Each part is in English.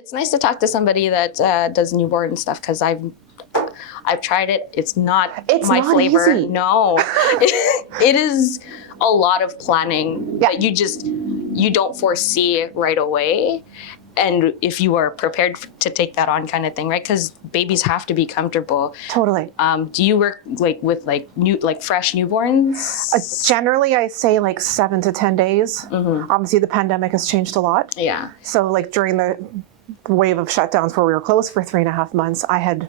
It's nice to talk to somebody that does newborn stuff because I've tried it. It's not my flavor. Easy. No, it is a lot of planning that you don't foresee right away. And if you are prepared to take that on, kind of thing, right? Because babies have to be comfortable. Totally. Do you work with fresh newborns? Generally, I say like 7 to 10 days. Mm-hmm. Obviously, the pandemic has changed a lot. Yeah. So like during the wave of shutdowns where we were closed for 3.5 months, I had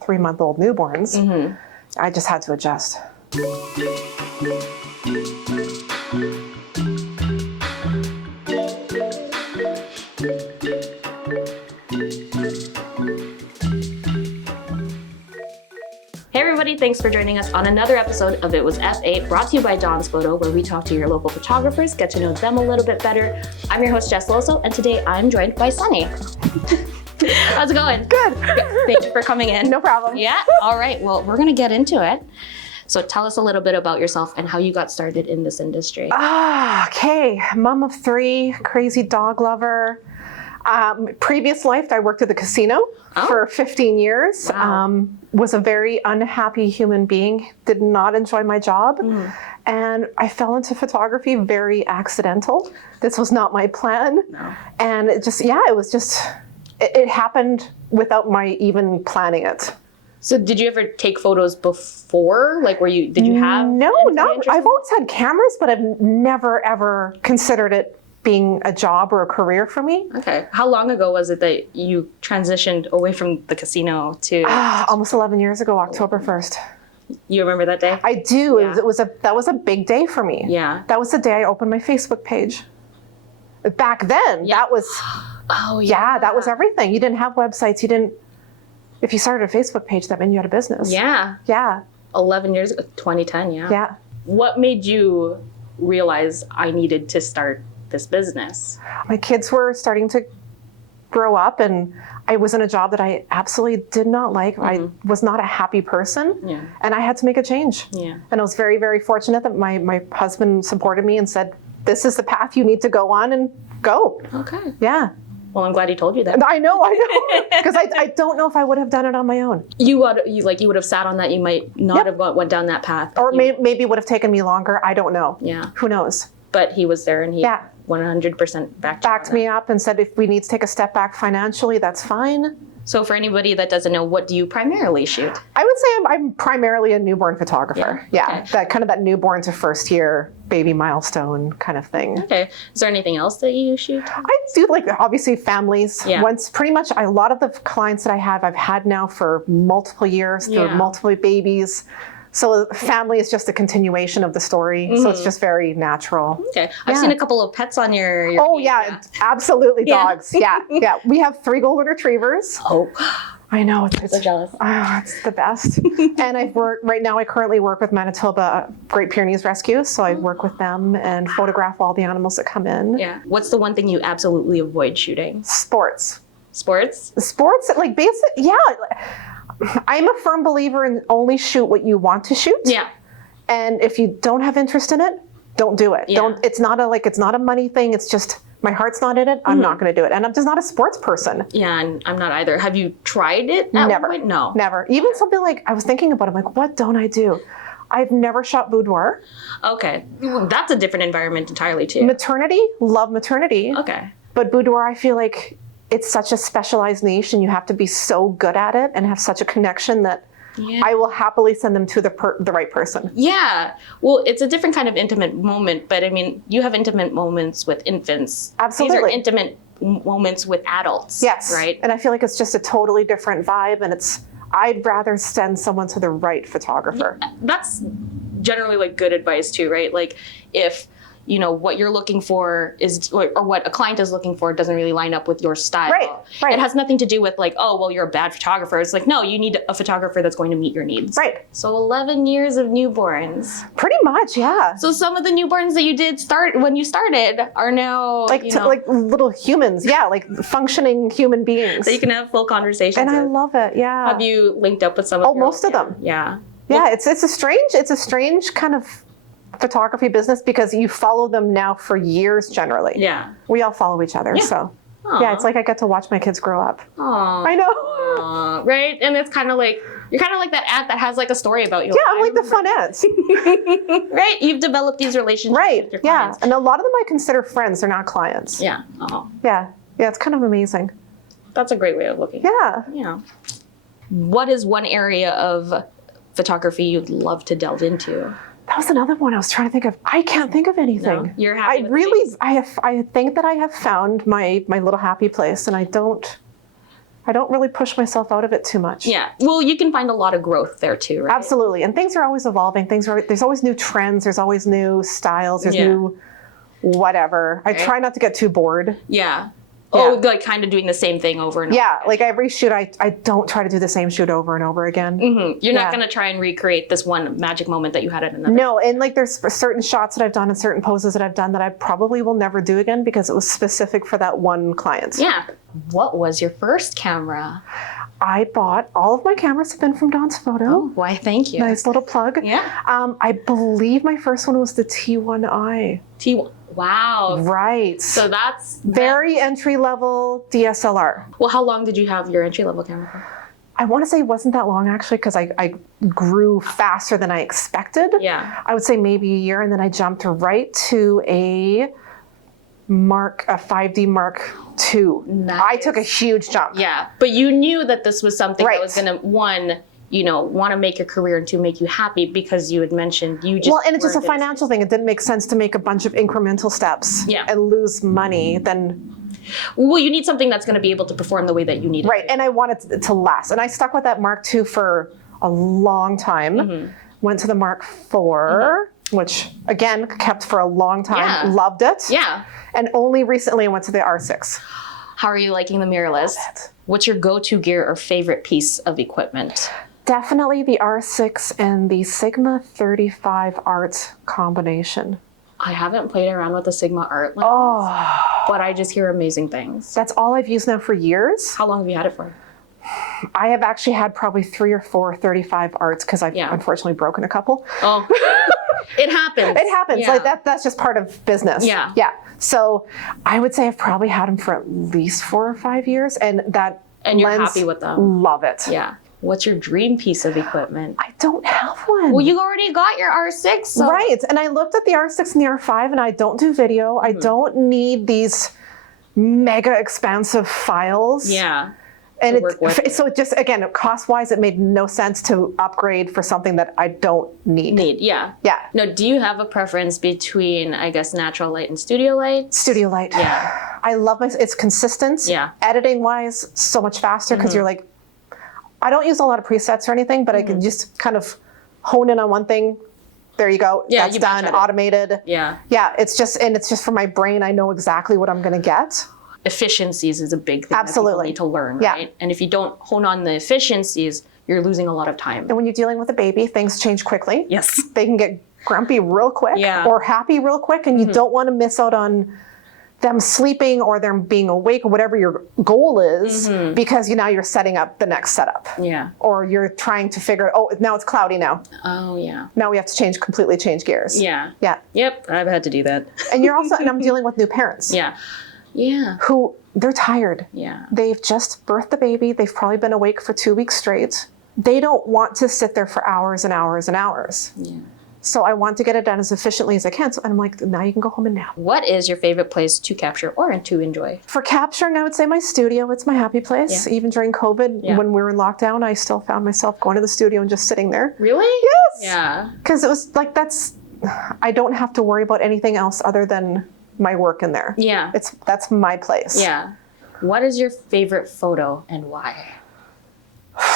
3-month-old newborns. Mm-hmm. I just had to adjust. Hey everybody, thanks for joining us on another episode of It Was F8, brought to you by John's Photo, where we talk to your local photographers, get to know them a little bit better. I'm your host, Jess Loso, and today I'm joined by Sunny. How's it going? Good. Thank you for coming in. No problem. Yeah, all right, well, we're gonna get into it. So tell us a little bit about yourself and how you got started in this industry. Okay, mom of 3, crazy dog lover. Previous life, I worked at the casino for 15 years. Wow. Was a very unhappy human being, did not enjoy my job. And I fell into photography very accidental. This was not my plan. No. And it happened without my even planning it. So did you ever take photos before? Did you have? No, I've always had cameras, but I've never ever considered it being a job or a career for me. Okay. How long ago was it that you transitioned away from the casino to? Almost 11 years ago, October 1st. You remember that day? I do. Yeah. That was a big day for me. Yeah. That was the day I opened my Facebook page. Back then, that was, that was everything. You didn't have websites. If you started a Facebook page, that meant you had a business. Yeah. Yeah. 11 years ago, 2010, yeah. Yeah. What made you realize I needed to start this business? My kids were starting to grow up and I was in a job that I absolutely did not like. Mm-hmm. I was not a happy person and I had to make a change. Yeah. And I was very, very fortunate that my husband supported me and said, this is the path you need to go on and go. Okay. Yeah. Well, I'm glad he told you that. I know. Because I don't know if I would have done it on my own. You would have sat on that. You might not have went down that path. Or maybe would have taken me longer. I don't know. Yeah. Who knows? But he was there and he 100% backed me up and said, if we need to take a step back financially, that's fine. So for anybody that doesn't know, what do you primarily shoot? I would say I'm primarily a newborn photographer. Yeah. Okay. That newborn to first year baby milestone kind of thing. Okay. Is there anything else that you shoot? I do obviously families. Yeah. Pretty much a lot of the clients that I've had now for multiple years through multiple babies. So family is just a continuation of the story. Mm-hmm. So it's just very natural. Okay. I've seen a couple of pets on your feed, absolutely. Dogs. Yeah. We have 3 golden retrievers. Oh, I know. It's so jealous. It's the best. And I currently work with Manitoba Great Pyrenees Rescue. So I work with them and photograph all the animals that come in. Yeah. What's the one thing you absolutely avoid shooting? Sports, I'm a firm believer in only shoot what you want to shoot. Yeah. And if you don't have interest in it, don't do it. Yeah. It's not a money thing. It's just my heart's not in it. I'm not going to do it. And I'm just not a sports person. Yeah, and I'm not either. Have you tried it? Never. One point? No. Never. Even something I was thinking about it. I'm like, what don't I do? I've never shot boudoir. Okay. That's a different environment entirely too. Maternity, love maternity. Okay. But boudoir, I feel like it's such a specialized niche and you have to be so good at it and have such a connection that I will happily send them to the right person. Yeah. Well, it's a different kind of intimate moment, but I mean, you have intimate moments with infants. Absolutely. These are intimate moments with adults. Yes. Right? And I feel like it's just a totally different vibe and I'd rather send someone to the right photographer. That's generally good advice too, right? If what you're looking for or what a client is looking for doesn't really line up with your style. Right. It has nothing to do with you're a bad photographer. It's no, you need a photographer that's going to meet your needs. Right. So 11 years of newborns. Pretty much, yeah. So some of the newborns that you did start when you started are now like little humans, functioning human beings. So you can have full conversations. And I love it, yeah. Have you linked up with some of most of them. Yeah. Yeah, it's a strange kind of photography business because you follow them now for years generally. Yeah. We all follow each other, so. Aww. Yeah, it's like I get to watch my kids grow up. Aww. I know. Aww. Right? And it's kind of like, you're kind of like that aunt that has like a story about you. Yeah, I'm like the fun aunt. Right? You've developed these relationships with your clients. And a lot of them I consider friends. They're not clients. Yeah. Oh. Yeah, it's kind of amazing. That's a great way of looking. Yeah. Yeah. What is one area of photography you'd love to delve into? That was another one I was trying to think of. I can't think of anything. No, you're happy with I think that I have found my little happy place, and I don't really push myself out of it too much. Yeah. Well, you can find a lot of growth there too, right? Absolutely. And things are always evolving. There's always new trends. There's always new styles. There's new whatever. I try not to get too bored. Yeah. Oh, like kind of doing the same thing over and over. Yeah, like every shoot, I don't try to do the same shoot over and over again. Mm-hmm. You're not going to try and recreate this one magic moment that you had at another. No, and like there's certain shots that I've done and certain poses that I've done that I probably will never do again because it was specific for that one client. Yeah. What was your first camera? I bought, all of my cameras have been from Dawn's Photo. Oh, why, thank you. Nice little plug. Yeah. I believe my first one was the T1i. T1. Wow. Right. So that's very entry level DSLR. Well, how long did you have your entry level camera for? I want to say it wasn't that long actually because I grew faster than I expected. Yeah. I would say maybe a year, and then I jumped right to a 5D Mark II. Nice. I took a huge jump. Yeah. But you knew that this was something that was going to, want to make your career and to make you happy because you had mentioned you just. Well, and it's just a financial thing. It didn't make sense to make a bunch of incremental steps and lose money. Well, you need something that's going to be able to perform the way that you need it. Right. And I wanted it to last. And I stuck with that Mark II for a long time. Mm-hmm. Went to the Mark IV, which again, kept for a long time. Yeah. Loved it. Yeah. And only recently I went to the R6. How are you liking the mirrorless? What's your go-to gear or favorite piece of equipment? Definitely the R6 and the Sigma 35 Art combination. I haven't played around with the Sigma Art lens, but I just hear amazing things. That's all I've used now for years. How long have you had it for? I have actually had probably 3 or 4 35 Arts because I've unfortunately broken a couple. Oh, it happens. It happens. Yeah. Like that's just part of business. Yeah. Yeah. So I would say I've probably had them for at least 4 or 5 years, and you're happy with them. Love it. Yeah. What's your dream piece of equipment? I don't have one. Well, you already got your R6. So. Right. And I looked at the R6 and the R5, and I don't do video. Mm-hmm. I don't need these mega expansive files. Yeah. And so it just, again, cost-wise, it made no sense to upgrade for something that I don't need. Yeah. Yeah. Now, do you have a preference between, I guess, natural light and studio light? Studio light. Yeah. I love it's consistent. Yeah. Editing-wise, so much faster because you're like, I don't use a lot of presets or anything, but I can just kind of hone in on one thing. There you go. Yeah, that's done, automated. Yeah. Yeah, it's just for my brain, I know exactly what I'm going to get. Efficiencies is a big thing that people need to learn, right? And if you don't hone on the efficiencies, you're losing a lot of time. And when you're dealing with a baby, things change quickly. Yes. They can get grumpy real quick or happy real quick, and you don't want to miss out on them sleeping or them being awake or whatever your goal is because now you're setting up the next setup. Yeah. Or you're trying to figure, now it's cloudy now. Oh, yeah. Now we have to completely change gears. Yeah. Yeah. Yep, I've had to do that. And I'm dealing with new parents. Yeah. Yeah. Who, they're tired. Yeah. They've just birthed the baby. They've probably been awake for 2 weeks straight. They don't want to sit there for hours and hours and hours. Yeah. So I want to get it done as efficiently as I can. So I'm like, now you can go home and nap. What is your favorite place to capture or to enjoy? For capturing, I would say my studio. It's my happy place. Yeah. Even during COVID, when we were in lockdown, I still found myself going to the studio and just sitting there. Really? Yes. Yeah. Because it was like, I don't have to worry about anything else other than my work in there. Yeah. That's my place. Yeah. What is your favorite photo and why?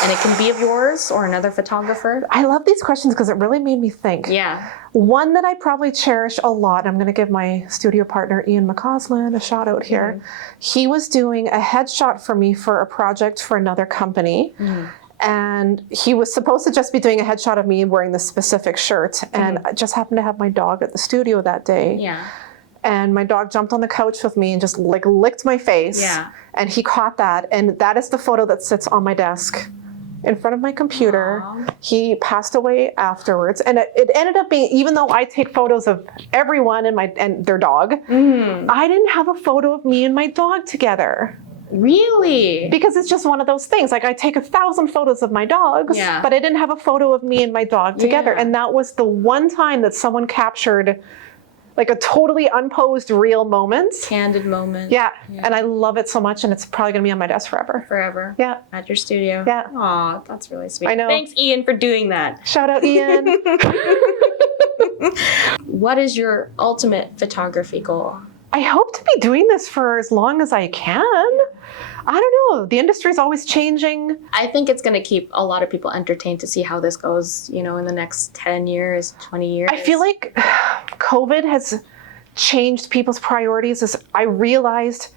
And it can be of yours or another photographer. I love these questions because it really made me think. Yeah. One that I probably cherish a lot, I'm going to give my studio partner, Ian McCausland, a shout out here. He was doing a headshot for me for a project for another company. And he was supposed to just be doing a headshot of me wearing this specific shirt. And I just happened to have my dog at the studio that day. Yeah. And my dog jumped on the couch with me and just licked my face. Yeah. And he caught that. And that is the photo that sits on my desk in front of my computer. Aww. He passed away afterwards. And it ended up being, even though I take photos of everyone and their dog, I didn't have a photo of me and my dog together. Really? Because it's just one of those things. Like I take 1,000 photos of my dogs, but I didn't have a photo of me and my dog together. Yeah. And that was the one time that someone captured like a totally unposed real moment. Candid moment. Yeah. And I love it so much, and it's probably going to be on my desk forever. Forever. Yeah. At your studio. Yeah. Aw, that's really sweet. I know. Thanks, Ian, for doing that. Shout out, Ian. What is your ultimate photography goal? I hope to be doing this for as long as I can. I don't know. The industry is always changing. I think it's going to keep a lot of people entertained to see how this goes, in the next 10 years, 20 years. I feel like COVID has changed people's priorities. As I realized,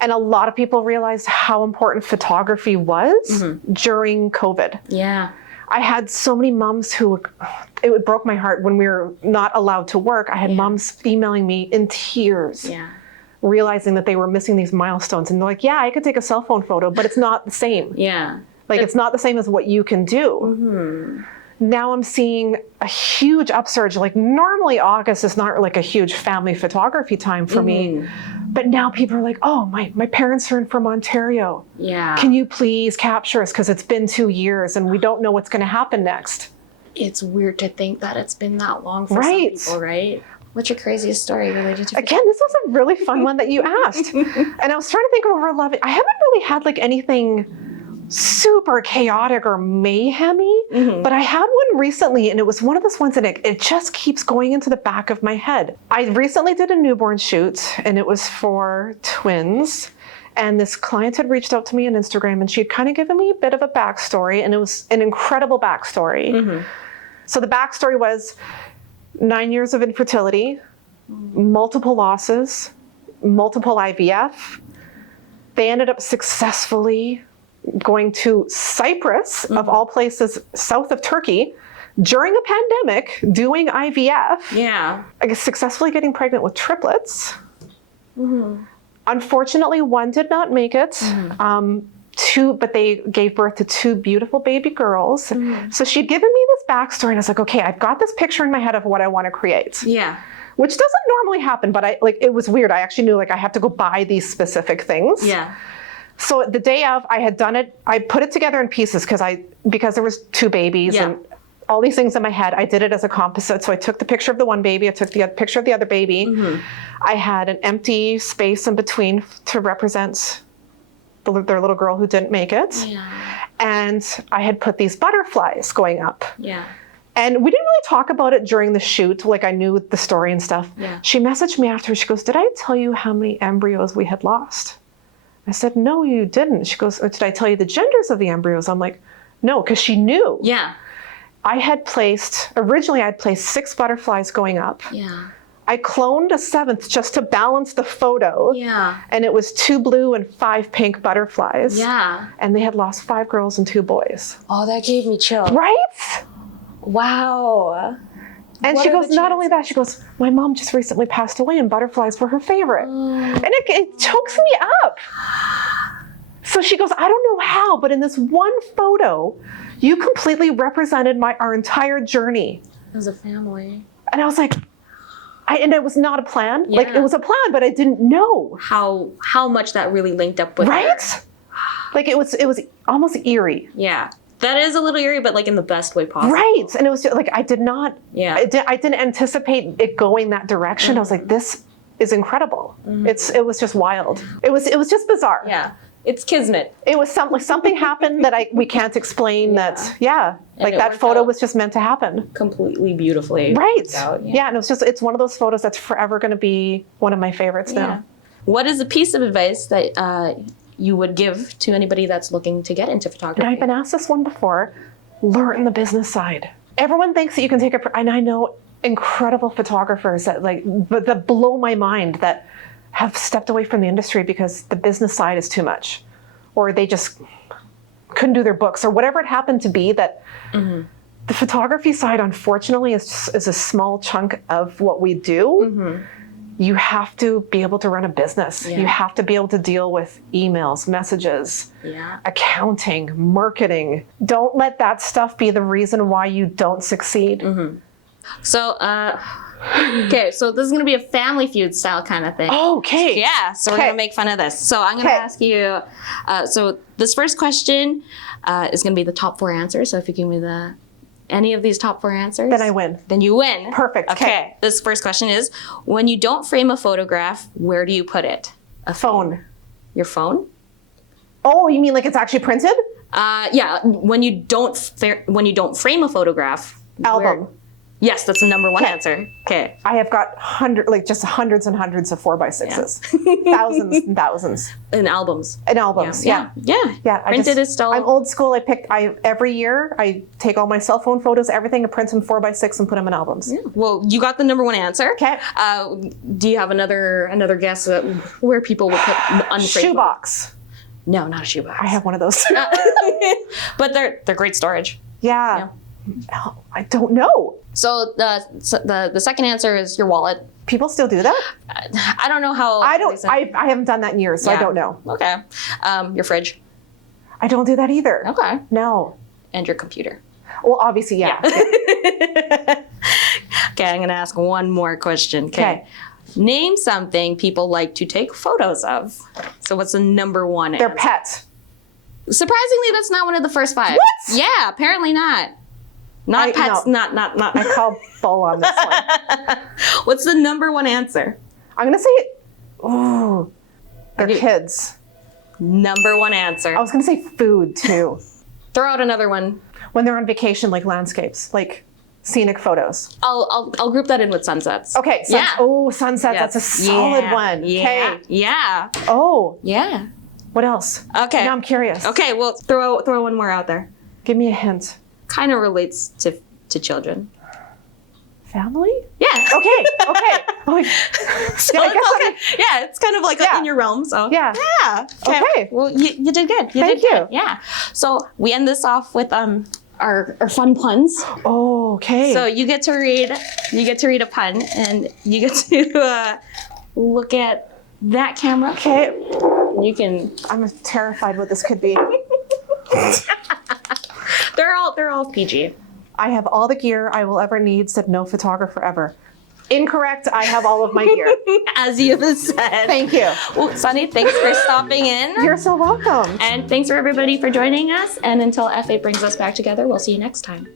and a lot of people realized how important photography was during COVID. Yeah. I had so many moms it broke my heart when we were not allowed to work. I had moms emailing me in tears, realizing that they were missing these milestones. And they're like, yeah, I could take a cell phone photo, but it's not the same. Yeah. Like it's not the same as what you can do. Now I'm seeing a huge upsurge. Like normally August is not like a huge family photography time for me. But now people are like, oh, my parents are from Ontario. Yeah. Can you please capture us? Because it's been 2 years and we don't know what's going to happen next. It's weird to think that it's been that long for some people, right? What's your craziest story related to Again, this was a really fun one that you asked. And I was trying to think of over 11. I haven't really had like anything super chaotic or mayhemy, but I had one recently, and it was one of those ones that it just keeps going into the back of my head. I recently did a newborn shoot, and it was for twins. And this client had reached out to me on Instagram, and she had kind of given me a bit of a backstory, and it was an incredible backstory. So the backstory was 9 years of infertility, multiple losses, multiple IVF. They ended up successfully going to Cyprus, of all places, south of Turkey, during a pandemic, doing IVF. Yeah. I guess successfully getting pregnant with triplets. Unfortunately, one did not make it. But they gave birth to 2 beautiful baby girls. So she'd given me this backstory, and I was like, okay, I've got this picture in my head of what I want to create. Yeah. Which doesn't normally happen, but it was weird. I actually knew I have to go buy these specific things. Yeah. So the day of, I had done it. I put it together in pieces because there was 2 babies and all these things in my head. I did it as a composite. So I took the picture of the one baby. I took the picture of the other baby. I had an empty space in between to represent their little girl who didn't make it. Yeah. And I had put these butterflies going up. Yeah. And we didn't really talk about it during the shoot. Like I knew the story and stuff. Yeah. She messaged me after. She goes, did I tell you how many embryos we had lost? I said, no, you didn't. She goes, oh, did I tell you the genders of the embryos? I'm like, no, because she knew. Yeah. Originally I'd placed 6 butterflies going up. Yeah. I cloned a 7th just to balance the photo. Yeah. And it was 2 blue and 5 pink butterflies. Yeah. And they had lost 5 girls and 2 boys. Oh, that gave me chills. Right? Wow. And she goes, not only that, she goes, my mom just recently passed away and butterflies were her favorite. And it chokes me up. So she goes, I don't know how, but in this one photo, you completely represented our entire journey. As a family. And I was like, and it was not a plan. Yeah. Like it was a plan, but I didn't know how much that really linked up with right? her. Like it was almost eerie. Yeah. That is a little eerie, but in the best way possible. Right. And it was just, I did not, I didn't anticipate it going that direction. I was like, this is incredible. It was just wild. It was just bizarre. Yeah. It's kismet. It was something happened that we can't explain that, that photo was just meant to happen. Completely beautifully. Right. And it's one of those photos that's forever going to be one of my favorites now. What is a piece of advice that you would give to anybody that's looking to get into photography? And I've been asked this one before. Learn the business side. Everyone thinks that you can take and I know incredible photographers that blow my mind that have stepped away from the industry because the business side is too much, or they just couldn't do their books, or whatever it happened to be. That the photography side, unfortunately, is a small chunk of what we do. You have to be able to run a business. Yeah. You have to be able to deal with emails, messages, accounting, marketing. Don't let that stuff be the reason why you don't succeed. So, okay, so this is going to be a Family Feud style kind of thing. Okay. Yeah, so we're going to make fun of this. So I'm going to ask you, so this first question is going to be the top 4 answers. So if you give me any of these top 4 answers. Then I win. Then you win. Perfect. Okay. This first question is, when you don't frame a photograph, where do you put it? A phone. Your phone? Oh, you mean like it's actually printed? Yeah, when you don't frame a photograph. Album. Yes, that's the number 1 answer. Okay. I have got just hundreds and hundreds of 4x6s. Thousands and thousands. In albums. In albums, yeah. Printed is still... I'm old school. Every year, I take all my cell phone photos, everything, and print them 4x6 and put them in albums. Yeah. Well, you got the number 1 answer. Okay. Do you have another guess at where people would put unframed? Shoebox. No, not a shoebox. I have one of those. But they're great storage. Yeah. Oh, I don't know. So the second answer is your wallet. People still do that? I don't know how. I haven't done that in years, so I don't know. Okay. Your fridge. I don't do that either. Okay. No. And your computer. Well, obviously, yeah. Okay, I'm gonna ask one more question. Okay. Name something people like to take photos of. So what's the number 1 answer? Their pet. Surprisingly, that's not one of the first 5. What? Yeah, apparently not. Not pets. No. Not. I call bull on this one. What's the number 1 answer? I'm gonna say, their kids. Number 1 answer. I was gonna say food too. Throw out another one. When they're on vacation, like landscapes, like scenic photos. I'll group that in with sunsets. Okay. Oh, sunsets. Yes. That's a solid one. Yeah. Okay. Yeah. Oh. Yeah. What else? Okay. Now I'm curious. Okay. Well, throw one more out there. Give me a hint. Kind of relates to children. Family? Yeah. Okay. Oh, so yeah, it's kind of like in your realm. So yeah. Okay. Well, you did good. Thank you. Yeah. So we end this off with our fun puns. Oh, okay. So you get to read a pun, and you get to look at that camera. Okay. You can. I'm terrified what this could be. They're all PG. I have all the gear I will ever need, said no photographer ever. Incorrect. I have all of my gear. As you have said. Thank you. Well, Sunny, thanks for stopping in. You're so welcome. And thanks for everybody for joining us. And until F8 brings us back together, we'll see you next time.